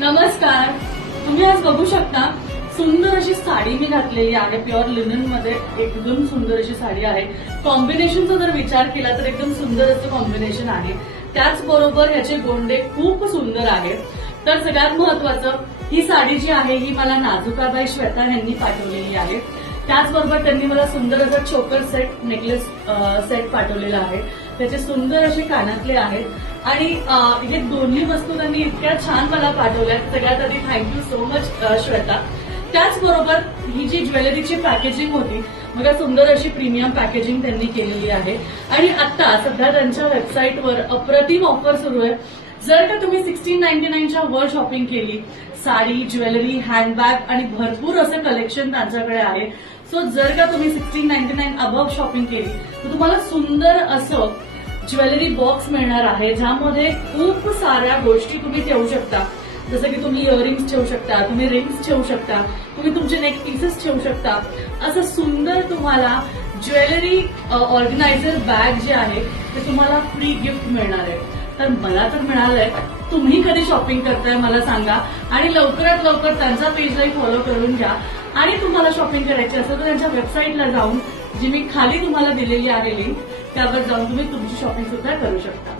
नमस्कार. तुम्ही आज बघू शकता सुंदर अशी साडी मी घातलेली आहे. प्युअर लिनन मध्ये एकदम सुंदर अशी साडी आहे. कॉम्बिनेशनचा जर विचार केला तर एकदम सुंदर असं कॉम्बिनेशन आहे. त्याचबरोबर ह्याचे गोंडे खूप सुंदर आहेत. तर सगळ्यात महत्वाचं, ही साडी जी आहे ही मला नाजुकाबाई श्वेता यांनी पाठवलेली आहे. त्याचबरोबर त्यांनी मला सुंदर असं चोकर सेट नेकलेस सेट पाठवलेला आहे. त्याचे सुंदर असे कानातले आहेत आणि हे दोन्ही वस्तू त्यांनी इतक्या छान मला पाठवल्यात. सगळ्यात आधी थँक्यू सो मच श्वेता. त्याचबरोबर ही जी ज्वेलरीची पॅकेजिंग होती, बघा सुंदर अशी प्रीमियम पॅकेजिंग त्यांनी केलेली आहे. आणि आता सध्या त्यांच्या वेबसाईटवर अप्रतिम ऑफर सुरू आहे. जर का तुम्ही 1699च्या वर शॉपिंग केली, साडी, ज्वेलरी, हँडबॅग आणि भरपूर असं कलेक्शन त्यांच्याकडे आहे. सो जर का तुम्ही 1699 अबव शॉपिंग केली तर तुम्हाला सुंदर असं ज्वेलरी बॉक्स मिळणार आहे, ज्यामध्ये खूप साऱ्या गोष्टी तुम्ही ठेवू शकता. जसं की तुम्ही इयरिंग्स ठेवू शकता, तुम्ही रिंग्स ठेवू शकता, तुम्ही तुमचे नेक पीसेस ठेवू शकता. असं सुंदर तुम्हाला ज्वेलरी ऑर्गनायझर बॅग जे आहे ते तुम्हाला फ्री गिफ्ट मिळणार आहे. तर मला तर मिळालंय. तुम्ही कधी शॉपिंग करताय मला सांगा आणि लवकरात लवकर त्यांचा पेजलाही फॉलो करून घ्या. आणि तुम्हाला शॉपिंग करायची असेल तर त्यांच्या वेबसाईटला जाऊन, जी मी खाली तुम्हाला दिलेली आहे लिंक, त्यावर जाऊन तुम्ही तुमची शॉपिंग सुद्धा करू शकता.